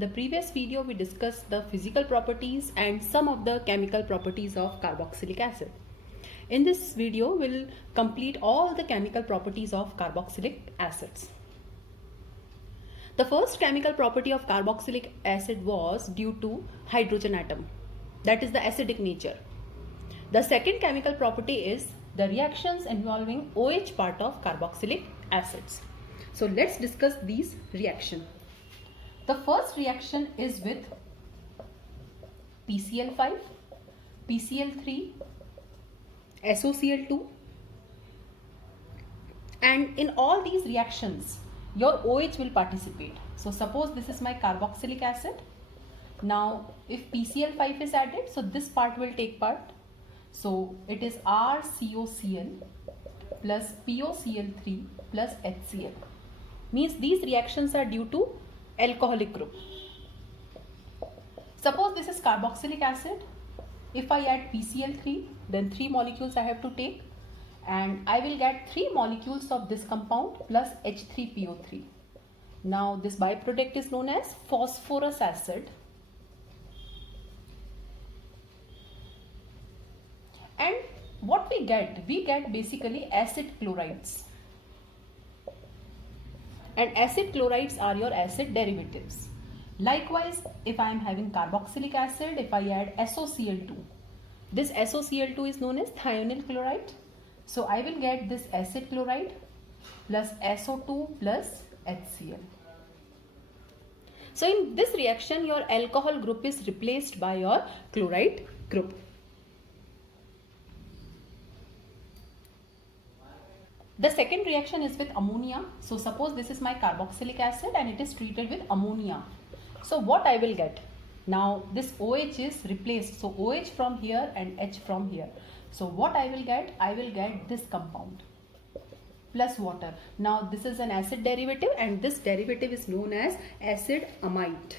In the previous video, we discussed the physical properties and some of the chemical properties of carboxylic acid. In this video, we'll complete all the chemical properties of carboxylic acids. The first chemical property of carboxylic acid was due to hydrogen atom, that is the acidic nature. The second chemical property is the reactions involving OH part of carboxylic acids. So let's discuss these reactions. The first reaction is with PCl5, PCl3, SOCl2, and in all these reactions your OH will participate. So suppose this is my carboxylic acid. Now if PCl5 is added, so this part will take part. So it is RCOCl plus POCl3 plus HCl. Means these reactions are due to alcoholic group. Suppose this is carboxylic acid. If I add PCl3, then 3 molecules I have to take, and I will get 3 molecules of this compound plus H3PO3. Now this byproduct is known as phosphorus acid. And what we get basically acid chlorides. And acid chlorides are your acid derivatives. Likewise, if I am having carboxylic acid, if I add SOCl2, this SOCl2 is known as thionyl chloride. So I will get this acid chloride plus SO2 plus HCl. So in this reaction, your alcohol group is replaced by your chloride group. The second reaction is with ammonia. So suppose this is my carboxylic acid and it is treated with ammonia. So what I will get? Now this OH is replaced. So OH from here and H from here. So what I will get? I will get this compound plus water. Now this is an acid derivative and this derivative is known as acid amide.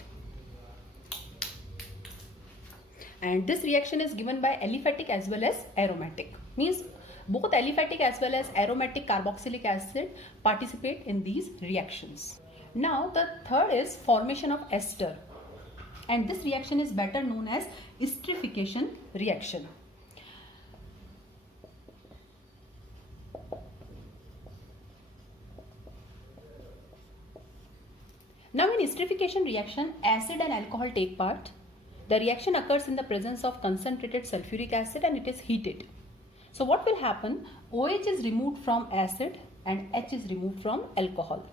And this reaction is given by aliphatic as well as aromatic. Means both aliphatic as well as aromatic carboxylic acid participate in these reactions. Now the third is formation of ester, and this reaction is better known as esterification reaction. Now in esterification reaction, acid and alcohol take part. The reaction occurs in the presence of concentrated sulfuric acid and it is heated. So what will happen? OH is removed from acid and H is removed from alcohol.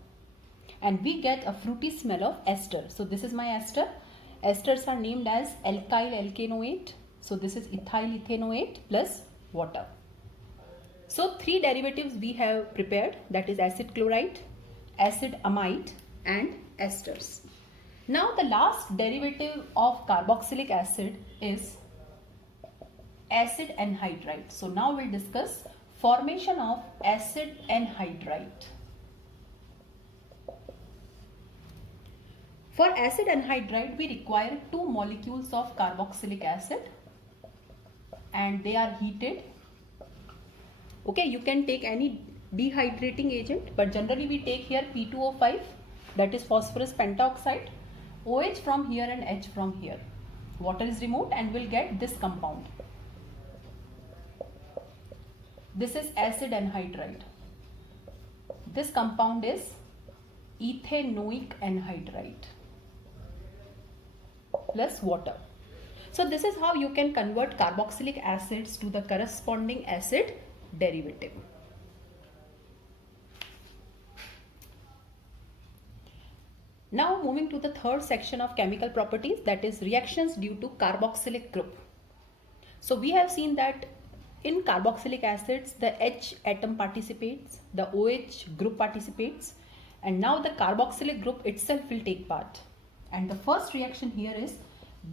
And we get a fruity smell of ester. So this is my ester. Esters are named as alkyl alkanoate. So this is ethyl ethanoate plus water. So 3 derivatives we have prepared, that is acid chloride, acid amide and esters. Now the last derivative of carboxylic acid is acid anhydride. So now we'll discuss formation of acid anhydride. For acid anhydride, we require 2 molecules of carboxylic acid and they are heated. Okay, you can take any dehydrating agent, but generally we take here P2O5, that is phosphorus pentoxide, OH from here and H from here. Water is removed and we'll get this compound. This is acid anhydride. This compound is ethanoic anhydride plus water. So this is how you can convert carboxylic acids to the corresponding acid derivative. Now moving to the third section of chemical properties, that is reactions due to carboxylic group. So we have seen that in carboxylic acids, the H atom participates, the OH group participates, and now the carboxylic group itself will take part. And the first reaction here is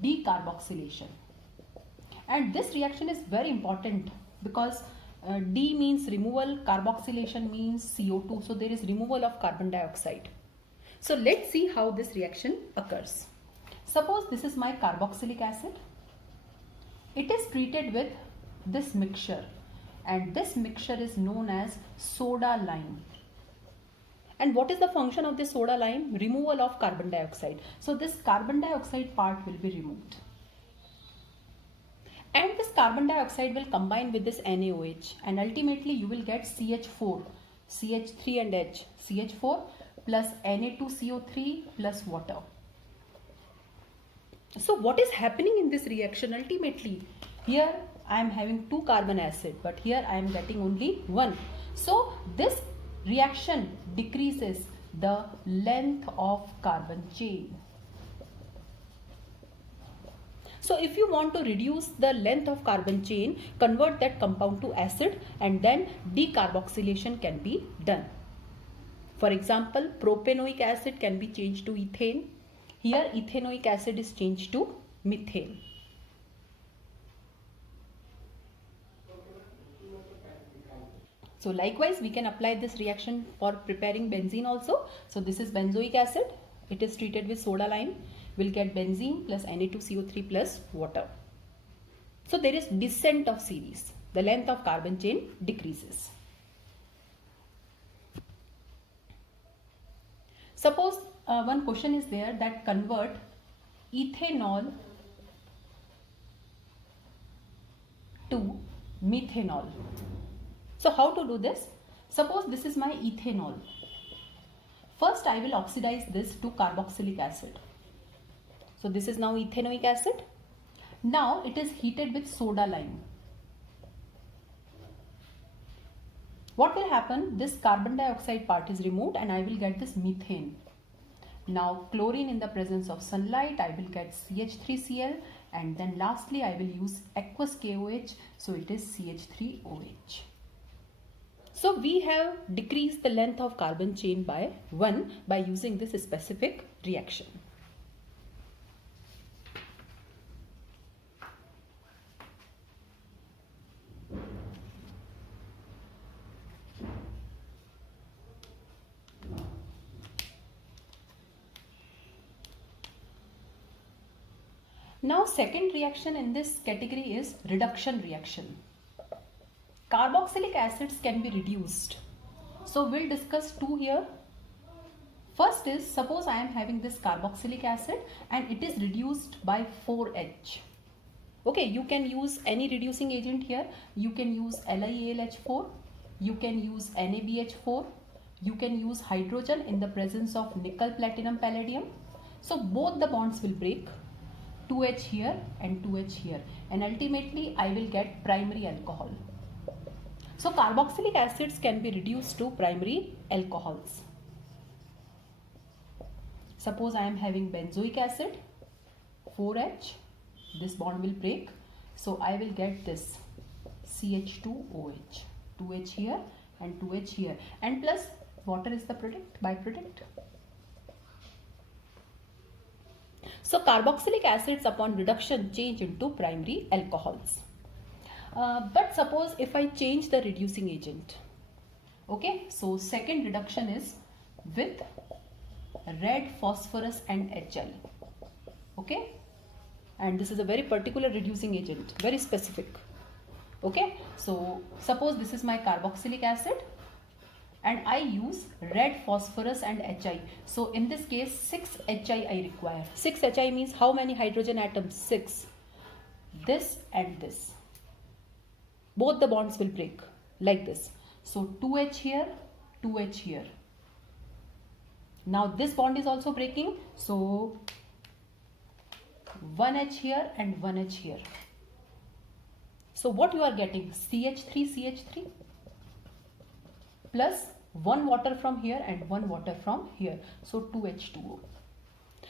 decarboxylation. And this reaction is very important because D means removal, carboxylation means CO2. So there is removal of carbon dioxide. So let's see how this reaction occurs. Suppose this is my carboxylic acid. It is treated with this mixture, and this mixture is known as soda lime. And what is the function of this soda lime? Removal of carbon dioxide. So this carbon dioxide part will be removed. And this carbon dioxide will combine with this NaOH, and ultimately you will get CH4, CH3 and H, CH4 plus Na2CO3 plus water. So what is happening in this reaction? Ultimately, here I am having 2 carbon acid, but here I am getting only 1. So this reaction decreases the length of carbon chain. So if you want to reduce the length of carbon chain, convert that compound to acid and then decarboxylation can be done. For example, propanoic acid can be changed to ethane. Here ethanoic acid is changed to methane. So likewise, we can apply this reaction for preparing benzene also. So this is benzoic acid. It is treated with soda lime. We'll get benzene plus Na2CO3 plus water. So there is descent of series. The length of carbon chain decreases. Suppose one question is there that convert ethanol to methanol. So how to do this? Suppose this is my ethanol. First I will oxidize this to carboxylic acid. So this is now ethanoic acid. Now it is heated with soda lime. What will happen? This carbon dioxide part is removed and I will get this methane. Now chlorine in the presence of sunlight, I will get CH3Cl, and then lastly I will use aqueous KOH, so it is CH3OH. So we have decreased the length of carbon chain by 1 by using this specific reaction. Now second reaction in this category is reduction reaction. Carboxylic acids can be reduced. So we'll discuss 2 here. First is, suppose I am having this carboxylic acid and it is reduced by 4H. Okay, you can use any reducing agent here. You can use LiAlH4, you can use NaBH4, you can use hydrogen in the presence of nickel, platinum, palladium. So both the bonds will break. 2H here and 2H here, and ultimately I will get primary alcohol. So carboxylic acids can be reduced to primary alcohols. Suppose I am having benzoic acid, 4H, this bond will break, so I will get this CH2OH, 2H here and 2H here, and plus water is the product, byproduct. So carboxylic acids upon reduction change into primary alcohols. But suppose if I change the reducing agent. Okay, so second reduction is with red phosphorus and Hi. Okay, and this is a very particular reducing agent, very specific. Okay, so suppose this is my carboxylic acid and I use red phosphorus and Hi. So in this case 6 Hi I require. 6 Hi means how many hydrogen atoms? 6. This and this. Both the bonds will break like this. So 2H here, 2H here. Now this bond is also breaking. So 1H here and 1H here. So what you are getting? CH3 plus 1 water from here and 1 water from here. So 2H2O.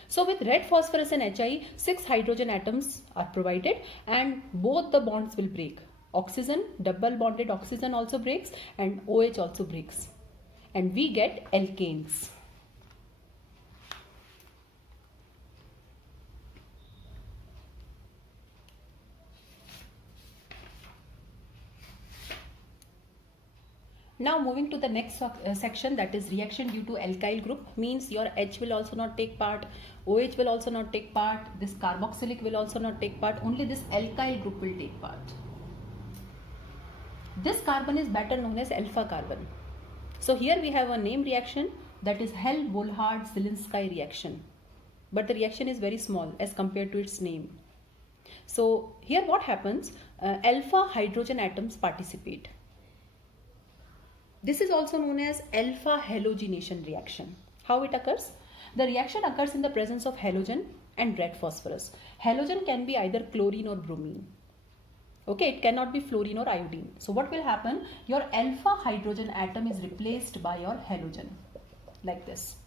So with red phosphorus and Hi, 6 hydrogen atoms are provided and both the bonds will break. Oxygen, double bonded oxygen also breaks and OH also breaks. And we get alkanes. Now moving to the next section, that is reaction due to alkyl group, means your H will also not take part, OH will also not take part, this carboxylic will also not take part, only this alkyl group will take part. This carbon is better known as alpha carbon. So here we have a name reaction. that is Hell-Volhard-Zielinski reaction. But the reaction is very small as compared to its name. So here what happens, alpha hydrogen atoms participate. This is also known as alpha halogenation reaction. How it occurs? The reaction occurs in the presence of halogen and red phosphorus. Halogen can be either chlorine or bromine. Okay, it cannot be fluorine or iodine. So what will happen? Your alpha hydrogen atom is replaced by your halogen, like this.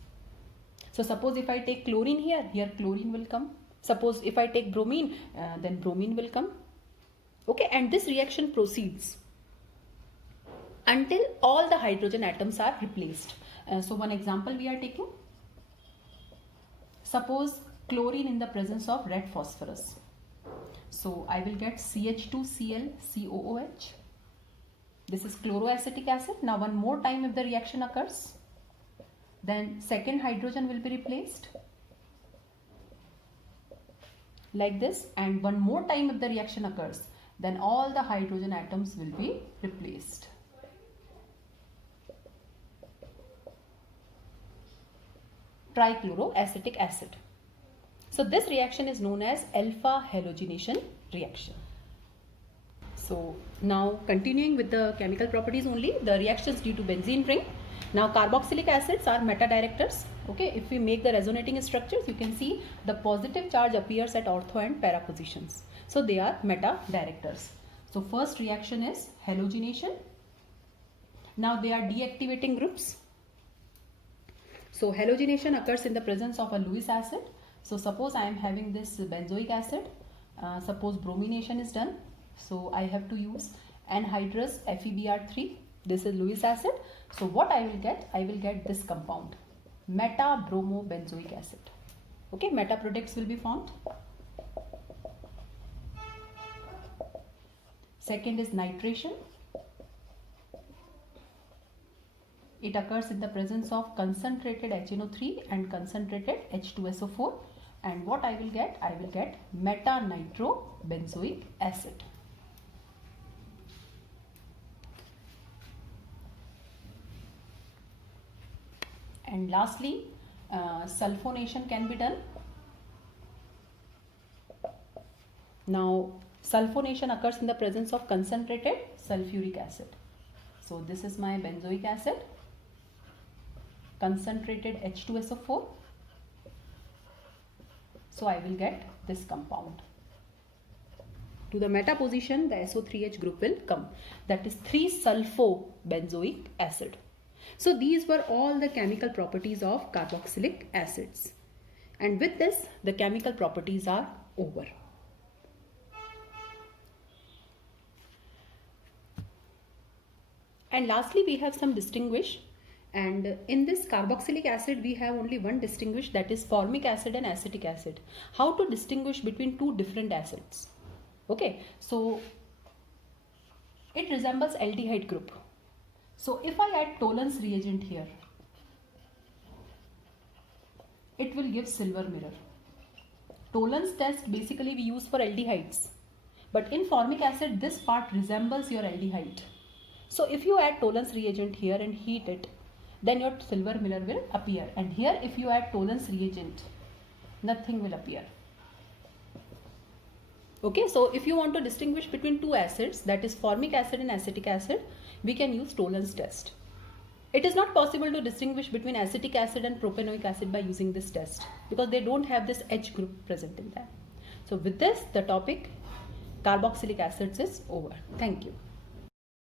So suppose if I take chlorine here chlorine will come. Suppose if I take bromine, then bromine will come. Okay, and this reaction proceeds until all the hydrogen atoms are replaced. So one example we are taking. Suppose chlorine in the presence of red phosphorus. So I will get CH2Cl COOH. This is chloroacetic acid. Now one more time if the reaction occurs, then second hydrogen will be replaced like this, and one more time if the reaction occurs, then all the hydrogen atoms will be replaced. Trichloroacetic acid. So this reaction is known as alpha halogenation reaction. So now continuing with the chemical properties only, the reactions due to benzene ring. Now carboxylic acids are meta directors. Okay, if we make the resonating structures, you can see the positive charge appears at ortho and para positions. So they are meta directors. So first reaction is halogenation. Now they are deactivating groups. So halogenation occurs in the presence of a Lewis acid. So suppose I am having this benzoic acid. Suppose bromination is done. So I have to use anhydrous FeBr3. This is Lewis acid. So what I will get? I will get this compound, meta-bromobenzoic acid. Okay, meta products will be formed. Second is nitration. It occurs in the presence of concentrated HNO3 and concentrated H2SO4. And what I will get? I will get meta-nitrobenzoic acid. And lastly, sulfonation can be done. Now, sulfonation occurs in the presence of concentrated sulfuric acid. So this is my benzoic acid, concentrated H2SO4. So I will get this compound. To the meta position, the SO3H group will come. That is 3-sulfobenzoic acid. So these were all the chemical properties of carboxylic acids. And with this, the chemical properties are over. And lastly, we have some distinguish. And in this carboxylic acid, we have only one distinguish, that is formic acid and acetic acid. How to distinguish between two different acids? Okay, so it resembles aldehyde group. So if I add Tollens reagent here, it will give silver mirror. Tollens test basically we use for aldehydes. But in formic acid, this part resembles your aldehyde. So if you add Tollens reagent here and heat it, then your silver mirror will appear. And here if you add Tollens reagent, nothing will appear. Okay, so if you want to distinguish between two acids, that is formic acid and acetic acid, we can use Tollens test. It is not possible to distinguish between acetic acid and propanoic acid by using this test because they don't have this H group present in them. So with this, the topic carboxylic acids is over. Thank you.